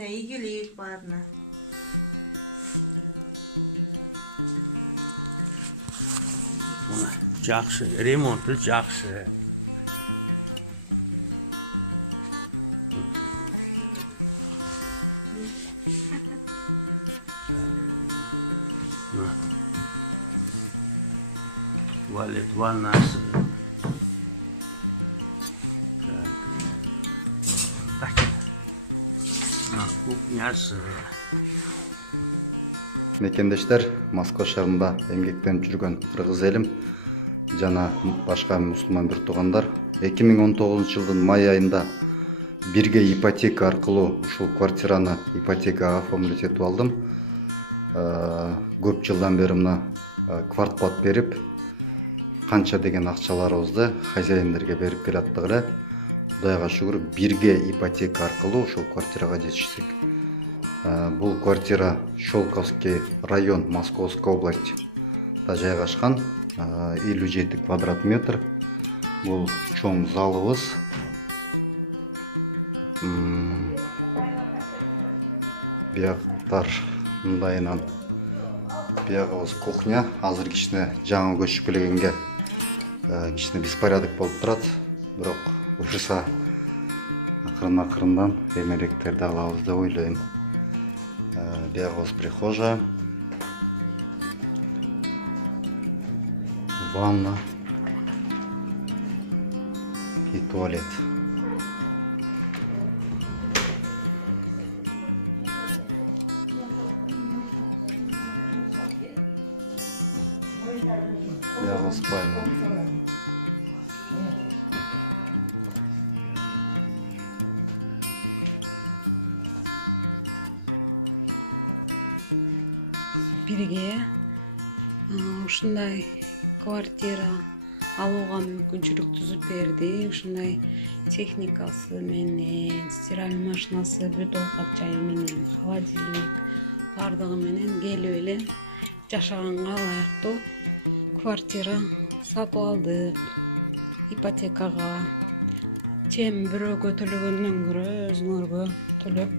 игілік баарына. Мына жакшы, ремонту жакшы. Туалет, ваннасы. Так. Кухнясы. Мекендештер, Москва шаарында эмгектенип жүргөн кыргыз элим жана башка мусулман бир туугандар 2019 жылдын май айында бирге ипотека аркылуу ушул квартираны ипотекага оформить этип алдым. Көп жылдан бери мына квартплат берип, канча деген акчаларыбызды хозяиндерге берип келаттык эле. Кудайга шүгүр, бирге ипотека аркылуу ушул квартирага жетиштик. Бул квартира Щелковский район, Московская область жайгашкан. 57 квадрат метр. Бул чоң залыбыз. Бияктар мындайынан биягыбыз кухня. Азыр кичине жаңы көчүп келгенге кичине беспорядок болуп турат. Бирок буюрса акырын-акырындан эмеректерди алабыз деп ойлойм. Биягыбыз прихожая, ванна и туалет. Биягыбыз спальня. Бирге ушундай квартира алууга мүмкүнчүлүк түзүп берди. Ушундай техникасы менен, стиральный машинасы, бүт оокат жайы менен, холодильник бардыгы менен келип эле жашаганга ылайыктуу квартира сатып алдык. Ипотекага чем бирөөгө төлөгөндөн көрө өзүңөргө төлөп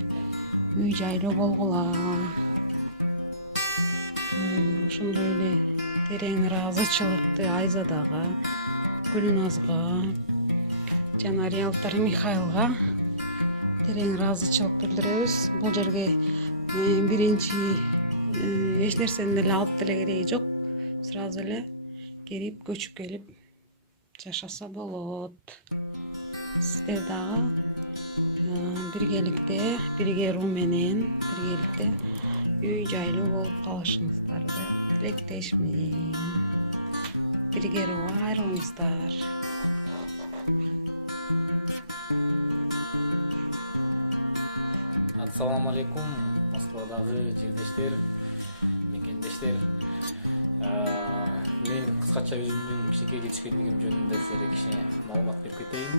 үй жайлуу болгула. Ошондой эле терең ыраазычылыкты Айзадага, Гүлназга жана риэлтор Михайлга терең ыраазычылык билдиребиз. Бул жерге биринчи эч нерсени деле алып деле кереги жок. Сразу эле келип, көчүп келип жашаса болот. Сиздер дагы биргеликте, бирге руу менен биргеликте үй жайлуу болуп калышыңыздарды тилектешмин. Бирге рууга айрылыңыздар. Ассаламу алейкум, Москвадагы жердештер, мекендештер. Мен кыскача өзүмдүн кичинекей жетишкендигим жөнүндө силерге кичине маалымат берип кетейин.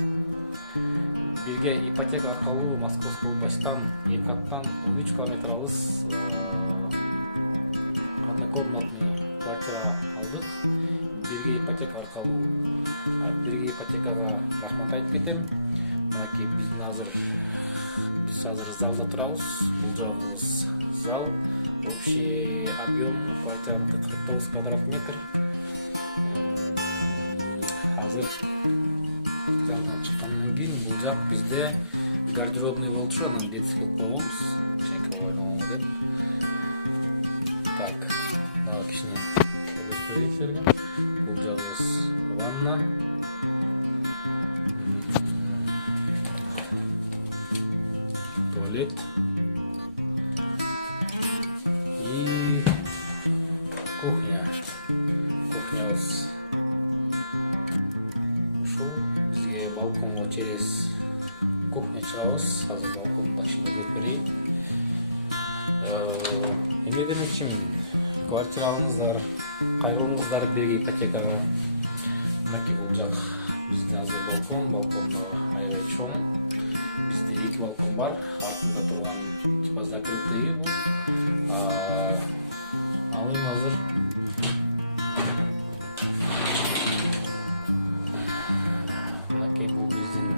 Бирге ипотека аркылуу Московская областьтан Эмкаттан 13 километр алыс однокомнатный квартира алдык. Бирге ипотека аркылуу бирге ипотекага рахмат айтып кетем. Мынакей биз азыр залда турабыз. Бул жагыбыз зал. Общий объем квартираныкы 49 квадрат метр. Азыр залдан чыккандан кийин бул жак бизде гардеробный болчу, анан детский кылып койгонбуз. Кичинекей ойногонго деп. Так, дагы кичине көрсөтөйүн силерге. Бул жагыбыз ванна. Туалет. И кухня. Кухнябыз ушул. Бизге балконго через кухня чыгабыз. Азыр балкондун башында көрүп берейин. Эме демекчимин, квартира алыңыздар, кайрылыңыздар бирге ипотекага. Мынакей бул жак бизде азыр балкондо аябай чоң. Бизде 2 балкон бар, артында турган типа закрытый бул. Ал эми азыр мынакей бул биздин